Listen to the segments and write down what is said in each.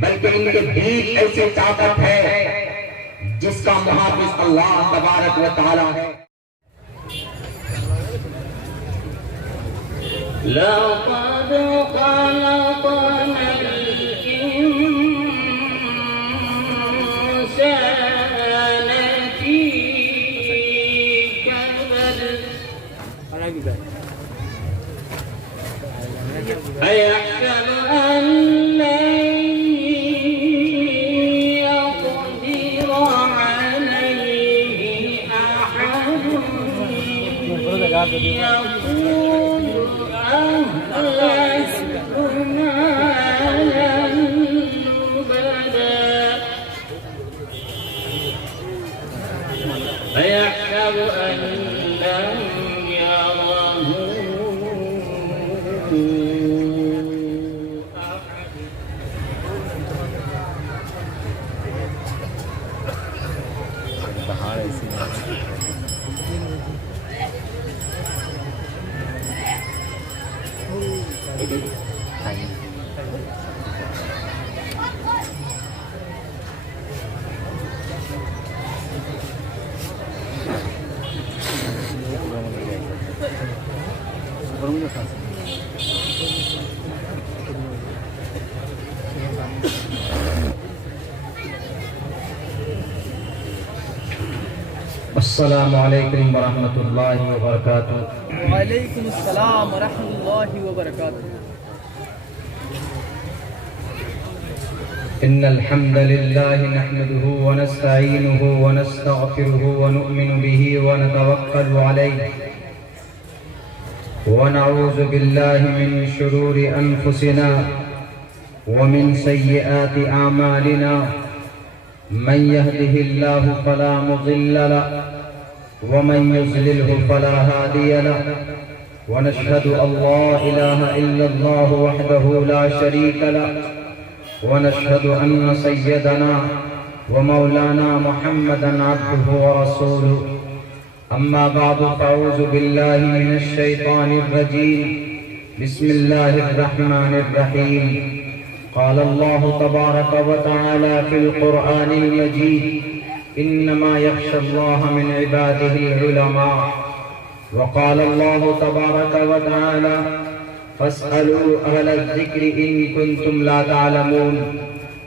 بلکہ ان کے بیچ ایسی طاقت ہے جس کا محافظ اللہ تبارک و تعالی ہے۔ لَقَدْ خَلَقْنَا الْإِنسَانَ فِي كَبَدٍ أَيَحْسَبُ أَن لَّن يَقْدِرَ عَلَيْهِ أَحَدٌ يَقُولُ أَهْلَكْتُ مَالًا لُبَدًا أَيَحْسَبُ أَن لَّم يَرَهُ السلام علیکم ورحمۃ اللہ وبرکاتہ۔ وعلیکم السلام ورحمۃ اللہ وبرکاتہ۔ ان الحمد للہ نحمده ونستعینه ونستغفره ونؤمن به ونتوکل علیہ ونعوذ باللہ من شرور انفسنا ومن سیئات اعمالنا من يهده الله فلا مضل له ومن يضلل فلا هادي له ونشهد أن لا إله إلا الله وحده لا شريك له ونشهد أن سيدنا ومولانا محمدا عبده ورسوله أما بعد فأعوذ بالله من الشيطان الرجيم بسم الله الرحمن الرحيم قال الله تبارك وتعالى في القرآن المجيد إنما يخشى الله من عباده العلماء وقال الله تبارك وتعالى فاسألوا أهل الذكر إن كنتم لا تعلمون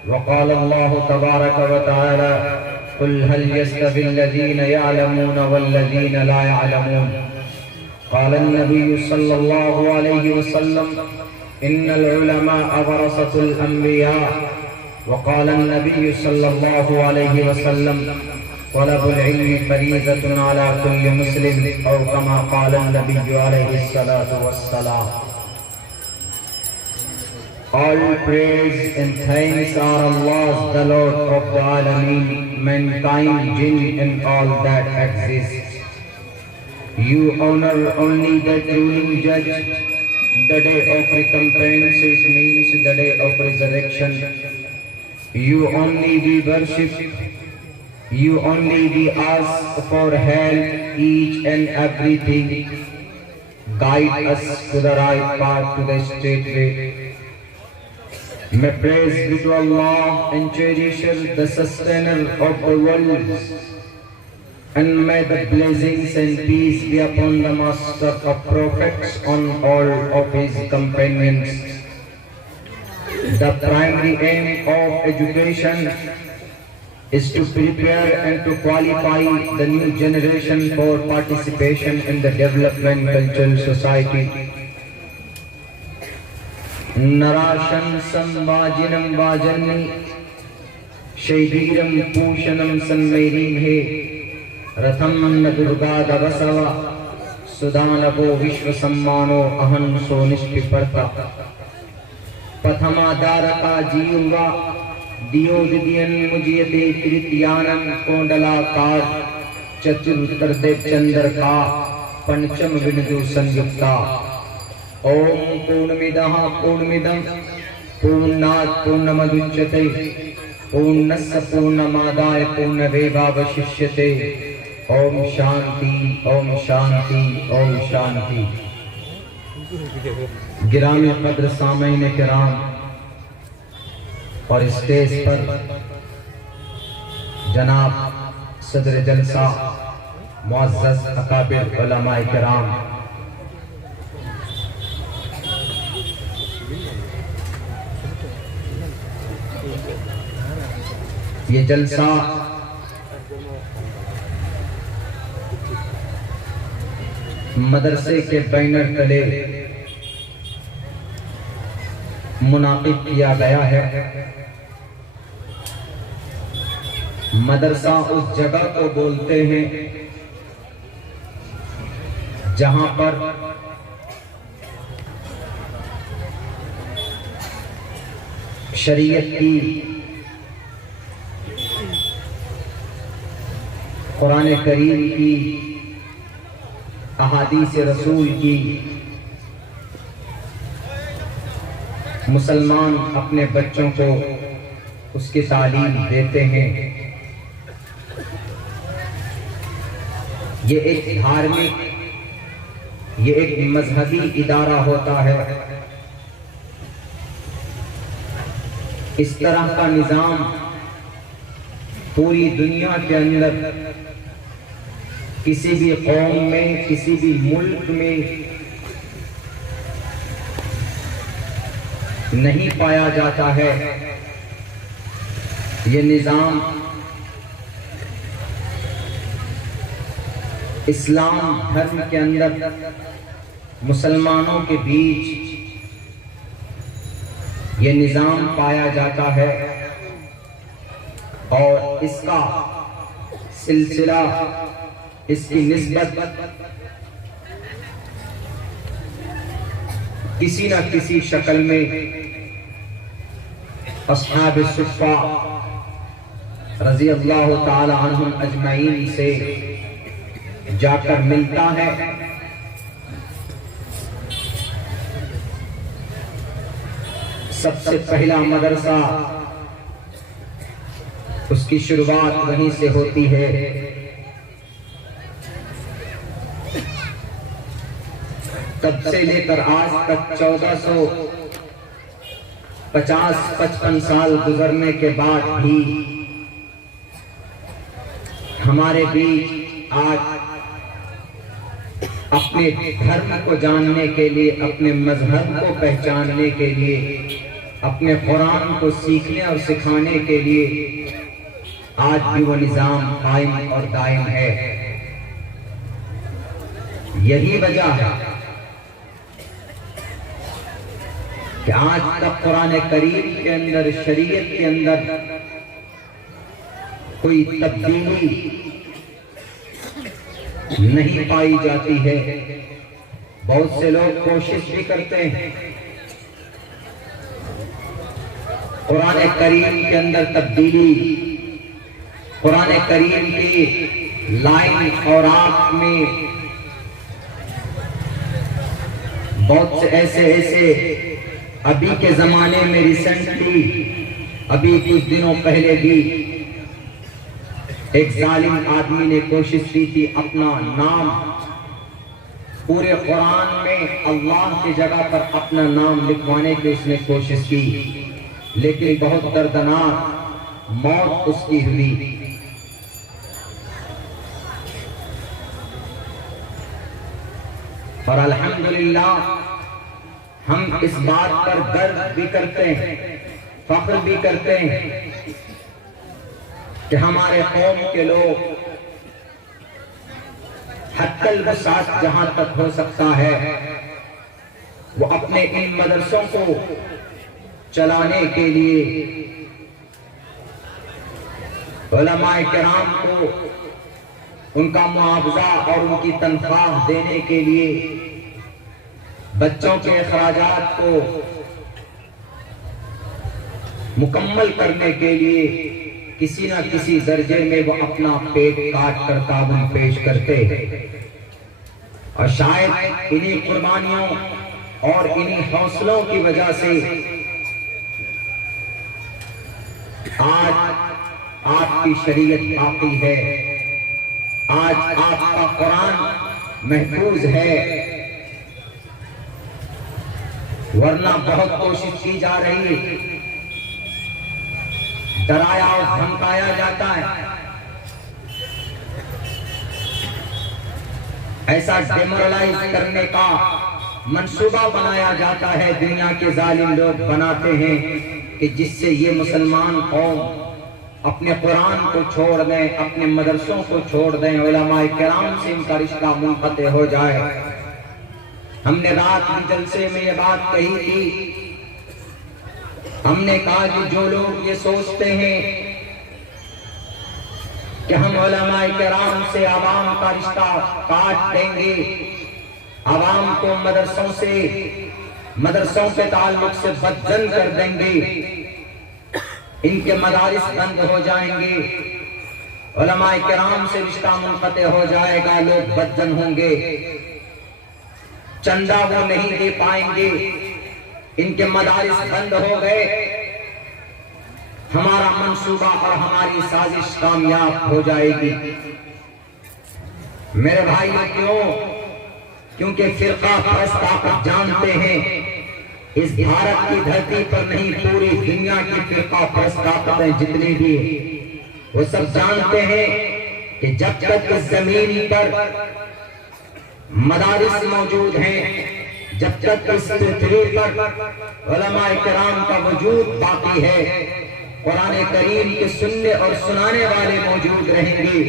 وقال الله تبارك وتعالى قل هل يستوي الذين يعلمون والذين لا يعلمون قال النبي صلى الله عليه وسلم إن العلماء ورثة الأنبياء وقال النبي صلى الله عليه وسلم طلب العلم فريضة على كل مسلم أو كما قال النبي عليه الصلاة والسلام۔ All praise and thanks are Allah's, the Lord of the Alameen, mankind, jinn and all that exists. You honor only the ruling judge. The day of recompense means the day of resurrection. You only we worship, you only we ask for help, each and everything. Guide us to the right path, to the straight way. May praise be to Allah and cherisher, the sustainer of the world. And may the blessings and peace be upon the master of prophets, on all of his companions. The primary aim of education is to prepare and to qualify the new generation for participation in the development cultural society. Narashan Sambhajinam Vajanni Shaidiram Pushanam Sanmairimhe Ratham Durga Davasava Sudanavo Vishwasammano Ahan Sonishpiparta Pathama Daraka Jiyuva Diyodidiyan Mujiyate Krityanam Kondalakar Chatur Tardev Chandraka Pancham Vindu Sanyukta Om Purnamidaha Purnamidam Purnat Purnamaduchyate Purnasya Purnamadaya Purnavevavashishyate Om Shanti Om Shanti Om Shanti Girami Qadr Samain Kiram اور stage پر جناب صدر جلسہ معزز اکابر علماء کرام، یہ جلسہ مدرسے کے بینر تلے منعقد کیا گیا ہے۔ مدرسہ اس جگہ کو بولتے ہیں جہاں پر شریعت کی، قرآن کریم کی، احادیث رسول کی مسلمان اپنے بچوں کو اس کی تعلیم دیتے ہیں۔ یہ ایک دھارمک، یہ ایک مذہبی ادارہ ہوتا ہے۔ اس طرح کا نظام پوری دنیا کے اندر کسی بھی قوم میں، کسی بھی ملک میں نہیں پایا جاتا ہے۔ یہ نظام اسلام دھرم کے اندر مسلمانوں کے بیچ یہ نظام پایا جاتا ہے، اور اس کا سلسلہ، اس کی نسبت کسی نہ کسی شکل میں اصحاب الصفہ رضی اللہ تعالی عنہم اجمعین سے جا کر ملتا ہے۔ سب سے پہلا مدرسہ، اس کی شروعات وہیں سے ہوتی ہے۔ تب سے لے کر آج تک 1450-55 سال گزرنے کے بعد بھی ہمارے بیچ آج اپنے دھرم کو جاننے کے لیے، اپنے مذہب کو پہچاننے کے لیے، اپنے قرآن کو سیکھنے اور سکھانے کے لیے آج بھی وہ نظام قائم اور دائم ہے۔ یہی وجہ ہے کہ آج تک قرآن کریم کے اندر، شریعت کے اندر کوئی تبدیلی نہیں پائی جاتی ہے۔ بہت سے لوگ کوشش بھی کرتے ہیں قرآن کریم کے اندر تبدیلی، قرآن کریم کی لائن اور آپ میں بہت سے ایسے ابھی کے زمانے میں ریسنٹلی، ابھی کچھ دنوں پہلے بھی ایک ظالم آدمی نے کوشش کی تھی اپنا نام پورے قرآن میں اللہ کی جگہ پر اپنا نام لکھوانے کی اس نے کوشش کی، لیکن بہت دردناک موت اس کی ہوئی۔ اور الحمدللہ ہم اس بات پر گرو بھی کرتے ہیں، فخر بھی کرتے ہیں کہ ہمارے قوم کے لوگ حد الوسعت جہاں تک ہو سکتا ہے وہ اپنے ان مدرسوں کو چلانے کے لیے علماء کرام کو ان کا معاوضہ اور ان کی تنخواہ دینے کے لیے، بچوں کے اخراجات کو مکمل کرنے کے لیے کسی نہ کسی درجے میں وہ اپنا پیٹ کاٹ کر تعاون پیش کرتے، اور شاید انہی قربانیوں اور انہی حوصلوں کی وجہ سے آج آپ کی شریعت باقی ہے، آج آپ کا قرآن محفوظ ہے، ورنہ بہت کوشش کی جا رہی ہے ڈرایا اور دھمکایا جاتا ہے، ایسا ڈیمورلائز کرنے کا منصوبہ بنایا جاتا ہے، دنیا کے ظالم لوگ بناتے ہیں کہ جس سے یہ مسلمان قوم اپنے قرآن کو چھوڑ دیں، اپنے مدرسوں کو چھوڑ دیں، علماء کرام سے ان کا رشتہ منقطع ہو جائے۔ ہم نے رات کے جلسے میں یہ بات کہی تھی، ہم نے کہا کہ جو لوگ یہ سوچتے ہیں کہ ہم علماء کرام سے عوام کا رشتہ کاٹ دیں گے، عوام کو مدرسوں کے تعلق سے بدزن کر دیں گے، ان کے مدارس بند ہو جائیں گے، علماء کرام سے رشتہ منقطع ہو جائے گا، لوگ بدزن ہوں گے، چندہ وہ نہیں دے پائیں گے، ان کے مدارس بند ہو گئے، ہمارا منصوبہ اور ہماری سازش کامیاب ہو جائے گی۔ میرے بھائیوں کیوں؟ کیونکہ فرقہ پرست آپ جانتے ہیں اس بھارت کی دھرتی پر نہیں، پوری دنیا کی فرقہ پرست طاقتیں جتنی بھی وہ سب جانتے ہیں کہ جب تک اس زمین پر مدارس موجود ہیں، جب تک اس پرتھوی پر علماء کرام کا وجود باقی ہے، قرآن کریم کے سننے اور سنانے والے موجود رہیں گے،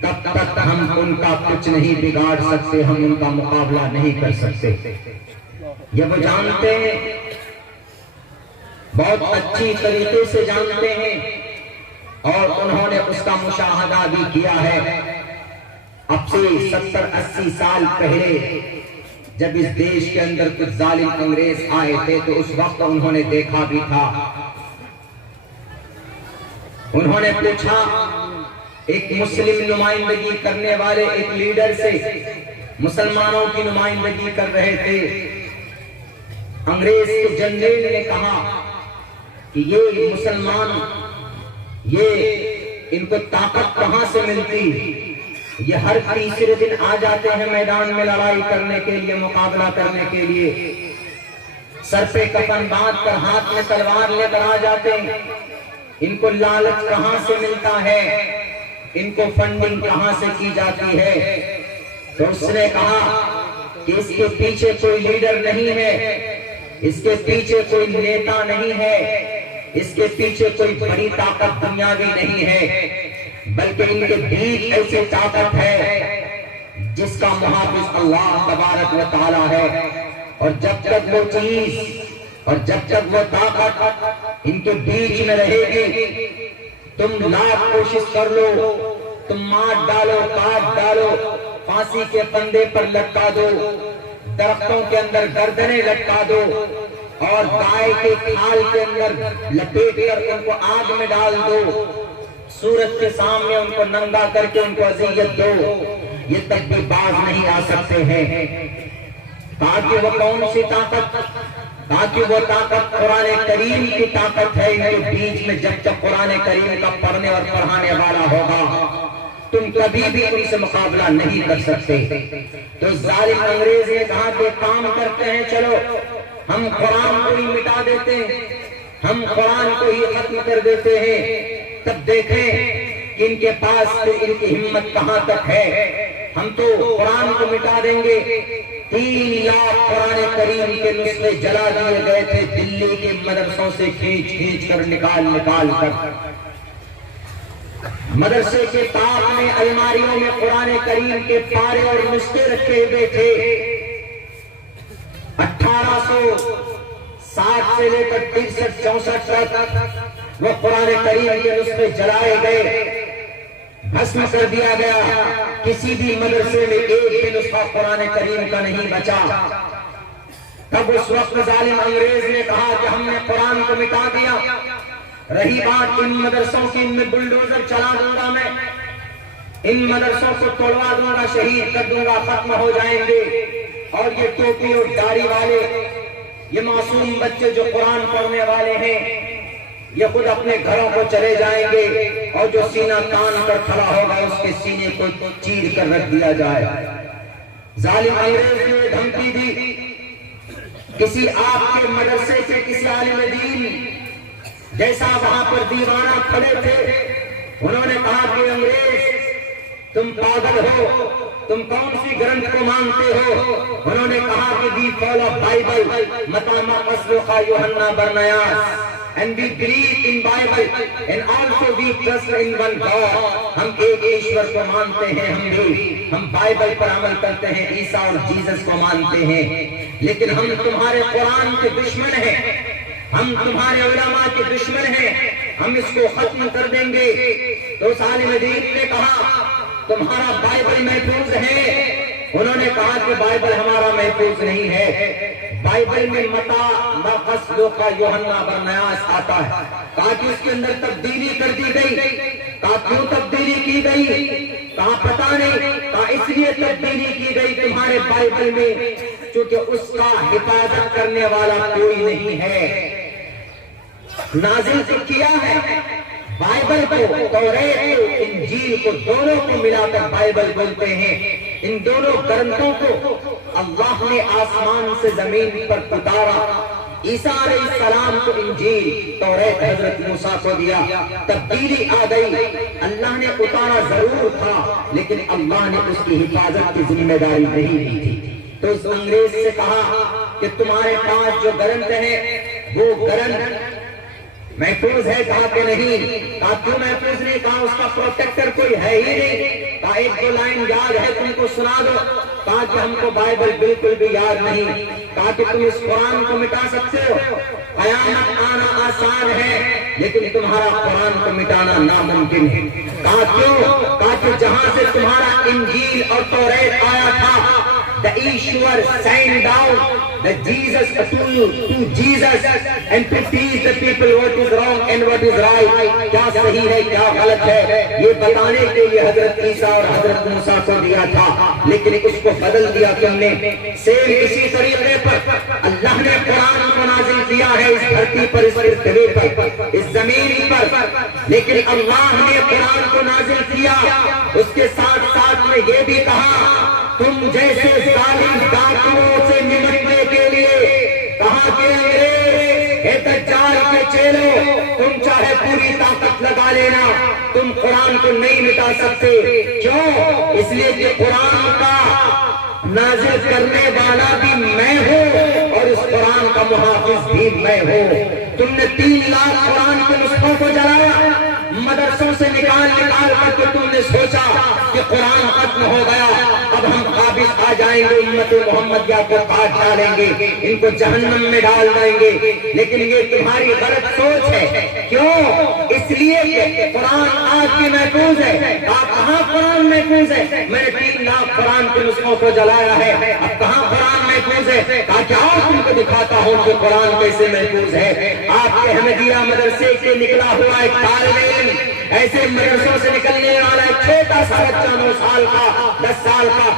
تب تک ہم ان کا کچھ نہیں بگاڑ سکتے، ہم ان کا مقابلہ نہیں کر سکتے۔ یہ وہ جانتے ہیں، بہت اچھی طریقے سے جانتے ہیں، اور انہوں نے اس کا مشاہدہ بھی کیا ہے۔ اب سے 70-80 سال پہلے جب اس دیش کے اندر کچھ ظالم انگریز آئے تھے تو اس وقت انہوں نے دیکھا بھی تھا، انہوں نے پوچھا ایک مسلم نمائندگی کرنے والے ایک لیڈر سے، مسلمانوں کی نمائندگی کر رہے تھے، انگریز کے جنرل نے کہا کہ یہ مسلمان، یہ ان کو طاقت کہاں سے ملتی؟ یہ ہر تیسرے دن آ جاتے ہیں میدان میں لڑائی کرنے کے لیے، مقابلہ کرنے کے لیے، سر پہ کفن باندھ کر ہاتھ میں تلوار لے کر آ جاتے ہیں، ان کو لالچ کہاں سے ملتا ہے؟ ان کو فنڈنگ کہاں سے کی جاتی ہے؟ تو اس نے کہا کہ اس کے پیچھے کوئی لیڈر نہیں ہے، اس کے پیچھے کوئی نیتا نہیں ہے، اس کے پیچھے کوئی بڑی طاقت دنیاوی نہیں ہے، بلکہ ان کے بیچ ایسی طاقت ہے جس کا محافظ اللہ تبارک و تعالی ہے، اور جب تک وہ چیز اور جب تک وہ طاقت ان کے بیچ میں رہے گی، تم لاکھ کوشش کر لو، تم مار ڈالو، کاٹ ڈالو، پھانسی کے پندے پر لٹکا دو، درختوں کے اندر گردنیں لٹکا دو، اور گائے کے کھال کے اندر لپیٹ کر ان کو آگ میں ڈال دو، سورج کے سامنے ان کو ننگا کر کے ان کو اذیت دو، یہ تک بھی باز نہیں آ سکتے ہیں۔ تاکہ وہ کون سی طاقت؟ تاکہ وہ طاقت قرآن کریم کی طاقت ہے، ان کے بیچ میں جب تک قرآن کریم کا پڑھنے اور پڑھانے والا ہوگا تم کبھی بھی ان سے مقابلہ نہیں کر سکتے۔ تو ظالم انگریز نے کہا کہ کام کرتے ہیں، چلو ہم قرآن کو ہی مٹا دیتے ہیں، ہم قرآن کو ہی ختم کر دیتے ہیں، تب دیکھیں کہ ان کے پاس ان کی ہمت کہاں تک ہے۔ ہم تو قرآن کو مٹا دیں گے۔ 3 لاکھ قرآن کریم کے نسخے جلا دیے گئے تھے دلی کے مدرسوں سے، کھینچ کر نکال کر۔ مدرسے کے طاق میں الماریوں میں قرآن کریم کے پارے اور نسخے رکھے ہوئے تھے۔ 1860 سے لے کر 63-64 تک وہ قرآن کریم کے نسخے جلائے گئے، بھسم کر دیا گیا، کسی بھی مدرسے میں ایک بھی نسخہ قرآن کریم کا نہیں بچا۔ تب اس وقت ظالم انگریز نے کہا کہ ہم نے قرآن کو مٹا دیا، رہی بات ان مدرسوں کی، ان میں بلڈوزر چلا دوں گا میں، ان مدرسوں کو توڑوا دوں گا، شہید کر دوں گا، ختم ہو جائیں گے، اور یہ ٹوپی اور داڑھی والے، یہ معصوم بچے جو قرآن پڑھنے والے ہیں، یہ خود اپنے گھروں کو چلے جائیں گے، اور جو سینہ تان کر کھڑا ہوگا اس کے سینے کو چیر کر رکھ دیا جائے۔ ظالم انگریز نے دھمکی دی، کسی آپ کے مدرسے کے کسی عالم دین جیسا وہاں پر دیوانہ کھڑے تھے، انہوں نے کہا کہ انگریز تم پاگل ہو، تم کون سی گرنتھ کو مانتے ہو؟ انہوں نے کہا کہ we follow Bible متی مرقس لوقا یوحنا برنیاس and we believe in Bible and also we trust in one God. ہم ایک ایشور کو مانتے ہیں، ہم بائبل پر عمل کرتے ہیں، عیسیٰ اور جیسس کو مانتے ہیں، لیکن ہم تمہارے قرآن کے دشمن ہیں، ہم تمہارے علماء کے دشمن ہیں، ہم اس کو ختم کر دیں گے۔ تو اس عالم دین نے کہا تمہارا بائبل محفوظ ہے؟ انہوں نے کہا کہ بائبل ہمارا محفوظ نہیں ہے، بائبل میں متی مرقس لوقا یوحنا برنیاس آتا ہے۔ کہا کہ اس کے اندر تبدیلی کر دی گئی۔ کہا کیوں تبدیلی کی گئی؟ کہا پتہ نہیں۔ کہا اس لیے تبدیلی کی گئی تمہارے بائبل میں کیونکہ اس کا حفاظت کرنے والا کوئی نہیں ہے۔ نازل تو کیا ہے بائبل کو، توریت کو، انجیل کو، دونوں کو ملا کر بائبل بولتے ہیں۔ ان دونوں گرنتھوں کو اللہ نے آسمان سے زمین پر اتارا۔ عیسیٰ علیہ السلام کو انجیل، توریت حضرت موسیٰ کو دیا، تبدیلی آ گئی۔ اللہ نے اتارا ضرور تھا لیکن اللہ نے اس کی حفاظت کی ذمہ داری نہیں لی تھی۔ تو اس انگریز سے کہا کہ تمہارے پاس جو گرنتھ ہے وہ گرنتھ محفوظ ہے؟ کہا کہ نہیں۔ کہا کیوں محفوظ نہیں؟ کہا اس کا پروٹیکٹر کوئی ہے ہی نہیں۔ کہا ایک دو لائن یاد ہے تم کو سنا دو۔ کہا کہ ہم کو بائبل بالکل بھی یاد نہیں۔ کہا کہ تم اس قرآن کو مٹا سکتے ہو؟ قیامت آنا آسان ہے لیکن تمہارا قرآن کو مٹانا ناممکن ہے۔ کہا کیوں؟ کہا کہ جہاں سے تمہارا انجیل اور توریت آیا تھا، the issuer signed down the Jesus to Jesus and to teach the people what is wrong and what is right، کیا صحیح ہے کیا غلط ہے، یہ بتانے کے لیے حضرت عیسیٰ اور حضرت موسیٰ کو دیا تھا، لیکن اس کو بدل دیا تم نے۔ سیم اسی طریقے پر اللہ نے قرآن کو نازل کیا ہے اس دھرتی پر، اس پرتھوی پر، اس زمین پر، لیکن اللہ نے قرآن کو نازل کیا، اس کے ساتھ ساتھ میں یہ بھی کہا تم جیسے ظالم ڈاکوؤں سے نمٹنے کے لیے، کہا کہ انگریز اے دجال کے چیلوں تم چاہے پوری طاقت لگا لینا، تم قرآن کو نہیں مٹا سکتے۔ کیوں؟ اس لیے کہ قرآن کا نازل کرنے والا بھی میں ہوں اور اس قرآن کا محافظ بھی میں ہوں۔ تم نے 3 لاکھ قرآن کے نسخوں کو جلایا، مدرسوں سے نکال کر کے تم نے سوچا کہ قرآن ختم ہو گیا، اب ہم قابض آ جائیں گے، امت محمدیہ کو کاٹ ڈالیں گے، ان کو جہنم میں ڈال دیں گے، لیکن یہ تمہاری غلط سوچ ہے۔ کیوں؟ اس لیے کہ قرآن آج بھی محفوظ ہے۔ کہاں قرآن محفوظ ہے؟ میں نے 3 لاکھ قرآن کے نسخوں کو جلایا ہے، اب کہاں قرآن محفوظ ہے؟ کہ آؤ تم کو دکھاتا ہوں کہ قرآن کیسے محفوظ ہے۔ آپ کے احمدیہ مدرسے سے نکلا ہوا ایک طالب علم، ایسے مدرسوں سے نکلنے والا ایک چھوٹا سا بچہ 9 سال کا، 10 سال کا،